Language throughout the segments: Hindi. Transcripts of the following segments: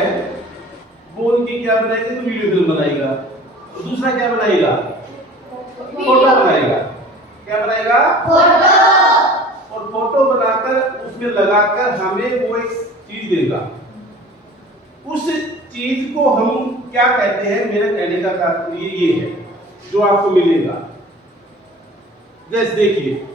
है वो उनकी क्या बनाएगा, तो वीडियो फिल्म बनाएगा। और दूसरा क्या बनाएगा, फोटो बनाएगा। क्या बनाएगा, फोटो। और फोटो बनाकर उसमें लगाकर हमें वो एक चीज देगा। उस चीज को हम क्या कहते हैं, मेरे कहने का तात्पर्य ये है जो आपको मिलेगा। जैसे देखिए,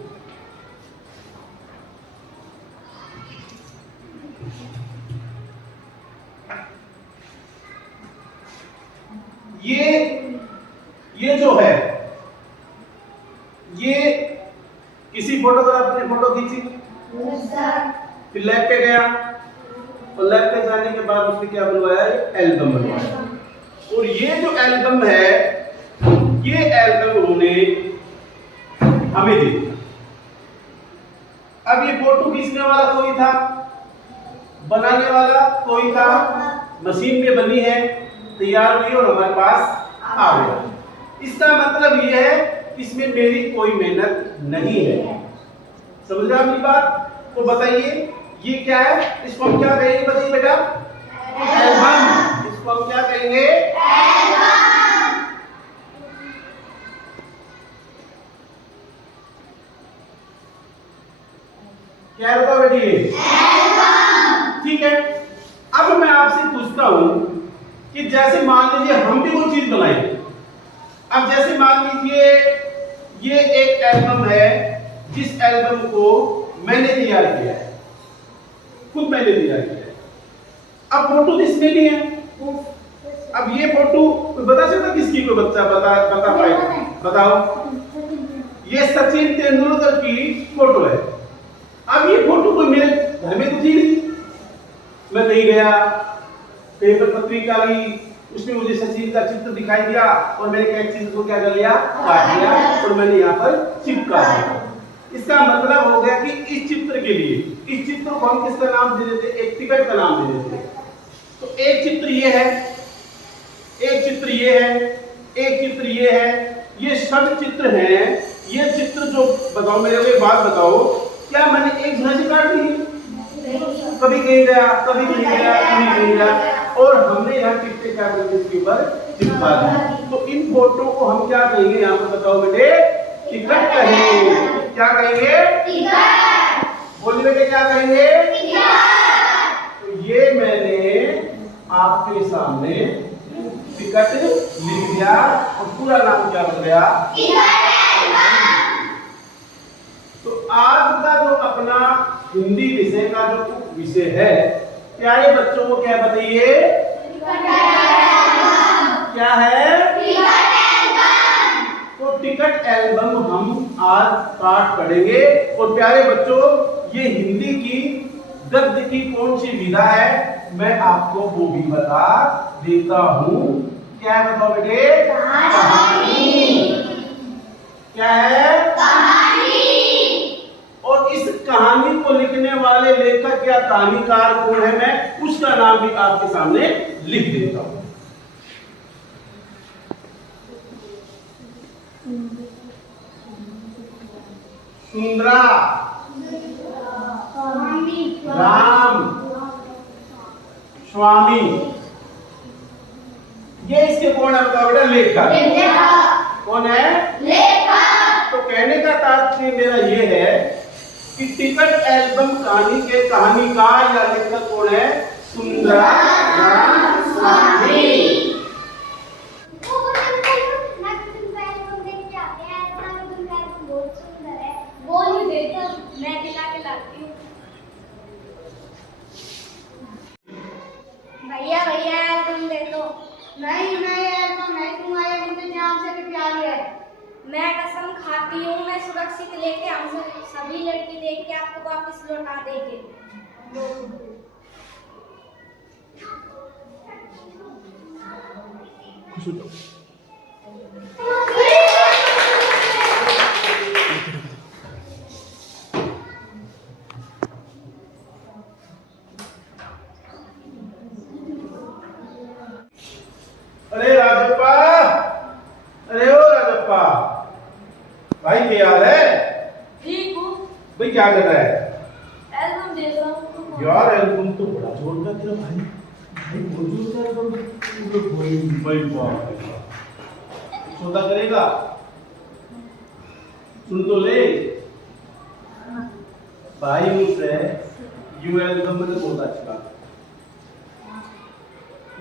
ये जो है, ये किसी फोटोग्राफर ने फोटो खींची, फिर लैब पे गया और लैब पे जाने के बाद उसने क्या बनवाया, एल्बम बनवाया। और ये जो एल्बम है, ये एल्बम उन्होंने हमें दे दिया। अब ये फोटो खींचने वाला कोई था, बनाने वाला कोई था, मशीन पे बनी है, तैयार हुई और हमारे पास आ गया। इसका मतलब ये है इसमें मेरी कोई मेहनत नहीं है। समझ रहे अपनी बात? तो बताइए ये क्या है, इसको हम क्या कहेंगे, बताइए बेटा, एल्बम। इसको हम क्या कहेंगे, एल्बम। क्या है बताओ बेटी, एल्बम। ठीक है। अब मैं आपसे पूछता हूं कि जैसे मान लीजिए हम भी कोई चीज बनाएंगे। अब जैसे मान लीजिए ये एक एल्बम है, जिस एल्बम को मैंने तैयार किया है, खुद मैंने तैयार किया है। अब फोटो इसमें भी है। अब ये फोटो कोई बता सकता किसकी, कोई बच्चा बता पाए, बताओ। ये सचिन तेंदुलकर की फोटो है। अब ये फोटो कोई मेरे घर में तो थी नहीं, मैं कहीं गया, पेपर पत्रिका ली, उसमें मुझे सचिन का चित्र दिखाई दिया और मैंने क्या चीज को क्या कर लिया, काट लिया और मैंने यहाँ पर चिपका दिया। इसका मतलब हो गया कि इस चित्र के लिए, इस चित्र को हम किसका नाम दे देते, एक टिकट का नाम दे देते। तो एक चित्र ये है, एक चित्र ये है, एक चित्र ये है, ये सब चित्र हैं। ये चित्र जो बताओ, मेरे को एक बात बताओ, क्या मैंने एक झुना से काट दी? कभी कहीं गया, कभी कहीं गया, कभी कहीं गया, और हमने यहाँ टिकटे क्या करके इसके ऊपर चिपका दी। तो इन फोटो को हम क्या कहेंगे, यहाँ पर बताओ बेटे, टिकट कहेंगे। क्या कहेंगे, टिकट। बोलिए बेटे, क्या कहेंगे, टिकट। तो ये मैंने आपके सामने टिकट लिख दिया और पूरा नाम क्या बन गया, टिकट। तो आज का जो अपना हिंदी विषय का जो विषय है, प्यारे बच्चों को क्या बताइए, क्या है, टिकट एल्बम। तो टिकट एल्बम हम आज पाठ पढ़ेंगे। और प्यारे बच्चों, ये हिंदी की गद्य की कौन सी विधा है, मैं आपको वो भी बता देता हूँ। क्या है बताओ बेटे, कहानी। क्या है, कहानी। और इस कहानी को लिखने वाले लेखक या कहानीकार कौन है, मैं उसका नाम भी आपके सामने लिख देता हूं। सुंदरा, राम स्वामी, ये इसके कौन है बताओ बेटा, लेखक। कौन है, लेखक। तो कहने का तात्पर्य मेरा ये है कि टिकट एल्बम कहानी के कहानीकार या लेखक कौन है, सुंदरा राम स्वामी। मैं दिला के लाती हूँ। भैया भैया तुम दे दो। नहीं नहीं ऐसा नहीं, तुम्हारे मुझे जान से भी प्यारी है। मैं कसम खाती हूँ, मैं सुरक्षित लेके हम सभी लड़की देख के आपको वापस लौटा देंगे। अरे राजप्पा, अरे ओ राजप्पा, भाई क्या हाल है? ठीक हूँ। भाई क्या कर रहा है? एल्बम देख रहा हूँ। यार एल्बम तो बड़ा जोर का तेरा भाई। भाई मौजूद है तो भाई बाप रे बाप। सौदा करेगा? सुन तो ले भाई, मुझसे यू एल्बम में बहुत अच्छा,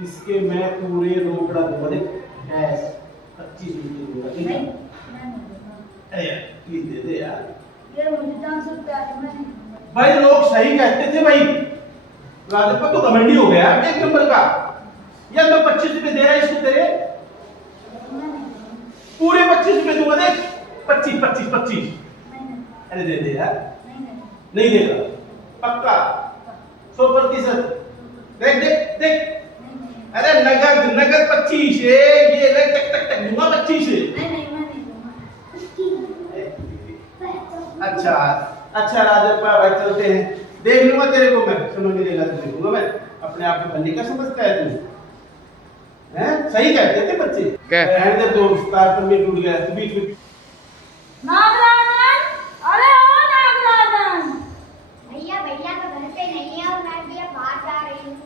इसके मैं पूरे रोकड़ा दूंगा। देख 25 रुपये दूंगा, ठीक है? अरे यार प्लीज दे दे यार। ये मुझे 500 रुपया मैंने भाई लोग सही कहते थे भाई, राजप्पा तो घमंडी हो गया एक नंबर का। यार मैं 25 रुपये दे रहा है इसको तेरे, पूरे 25 रुपये दूंगा। देख 25 25 25। अरे दे दे यार। नहीं देगा पक्का 100%। देख देख देख, अरे नगद नगद 25 है ये, टक टक टक दूंगा 25 है। अच्छा अच्छा राजप्पा भाई चलते हैं, देख लूंगा तेरे को मैं, समझ मिलेगा तो देखूंगा मैं। अपने आप को बंदी का समझता है तू, हैं? सही कहते थे बच्चे। रहने दे दोस्त, तार तो मैं टूट गया तो बीच में। नागराजन, अरे ओ नागराजन। भैया भैया तो घर पे नहीं है और मैं भैया बाहर जा रही हूँ।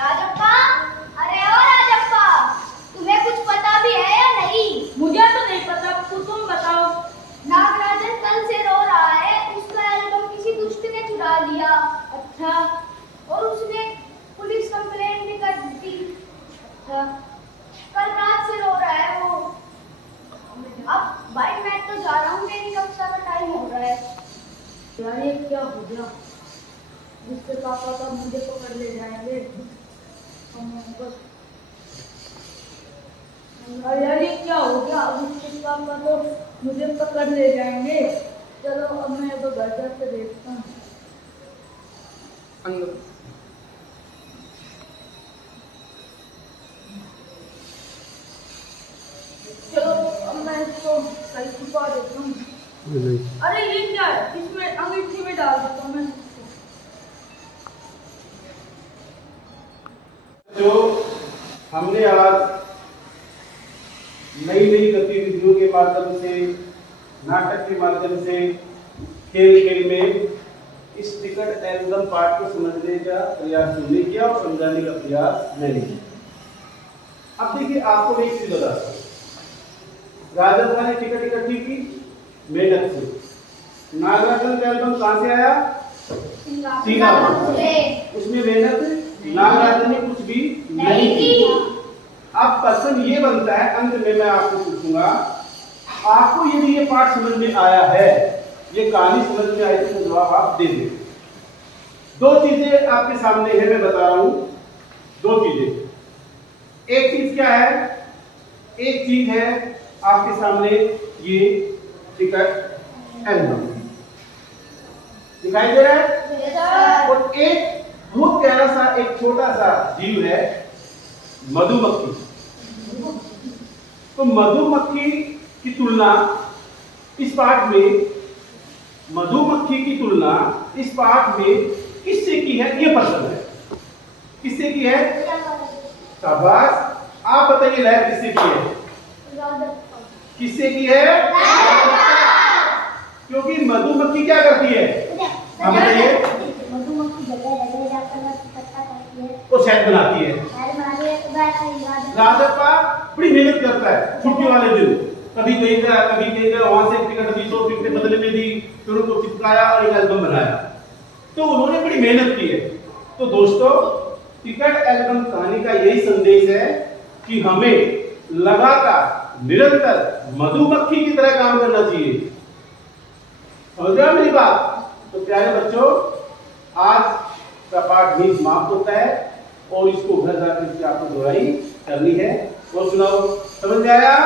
राजप्पा, अरे ओ राजप्पा, तुम्हें कुछ पता भी है या नहीं? मुझे तो नहीं पता, तुम बताओ। नागराजन कल से रो रहा है, उसका एल्बम किसी दुष्ट ने चुरा लिया। अच्छा, और उसने पुलिस कंप्लेंट भी कर दी। अच्छा, कल रात से रो रहा है वो। अब भाई मैं तो जा रहा हूँ, मेरी कक्षा का टाइम हो रहा है। यार ये क्या हो गया? जिससे पापा का मुझे पकड़ ले जाएंगे। यार ये क्या हो गया? जिसके पापा तो मुझे पकड़ ले जाएंगे। चलो अब मैं तो घर जाके देखता हूँ। चलो अब मैं इसको कहीं छुपा देता हूँ। अरे ये क्या है? इसमें अंगीठी में डाल देता हूँ मैं। जो हमने आज नई नई गतिविधियों के माध्यम से, नाटक के माध्यम से, खेल खेल में इस टिकट एल्बम पाठ को समझने का प्रयास तुमने किया और समझाने का प्रयास मैंने किया। अब देखिए आपको मैं एक चीज बताता हूँ। राजप्पा ने टिकट इकट्ठी की मेढक से। नागराजन का एल्बम कहाँ से आया? सिंगापुर से। उसमें मेहनत नागराजन ने कुछ भी नहीं की। अब प्रश्न ये बनता है, अंत में मैं आपको पूछूंगा, आपको यदि ये पाठ समझ में आया है, ये कहानी समझ में आई तो जवाब आप दे दें। दो चीजें आपके सामने है, मैं बता रहा हूं दो चीजें। एक चीज क्या है? एक चीज है आपके सामने ये टिकट एल्बम दिखाई दे रहा है, और एक बहुत प्यारा सा एक छोटा सा जीव है मधुमक्खी। तो मधुमक्खी की तुलना इस पाठ में, मधुमक्खी की तुलना इस पाठ में किससे की है? ये प्रश्न है, किससे की है? शाबाश, आप बताइए लहर किससे की है? किससे की है? क्योंकि मधुमक्खी क्या करती है? आप बताइए। मधुमक्खी जगह जगह जाकर इकट्ठा करती है, वो शहद बनाती है। राजप्पा बड़ी मेहनत करता है छुट्टी वाले दिन, कभी कहीं गया कभी कहीं गया, वहां से टिकट 20 टिकटें बदले में दी, फिर उनको चिपकाया और एक एल्बम बनाया। तो उन्होंने बड़ी मेहनत की है। तो दोस्तों, टिकट एल्बम कहानी का यही संदेश है कि हमें लगातार निरंतर मधुमक्खी की तरह काम करना चाहिए। समझ रहे हो मेरी बात? तो प्यारे बच्चों, आज का पाठ भी समाप्त होता है और इसको घर जाकर इसकी आपको दोहराई करनी है। और सुनाओ, समझ में आया?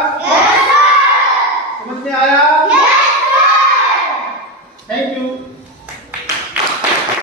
समझ में आया?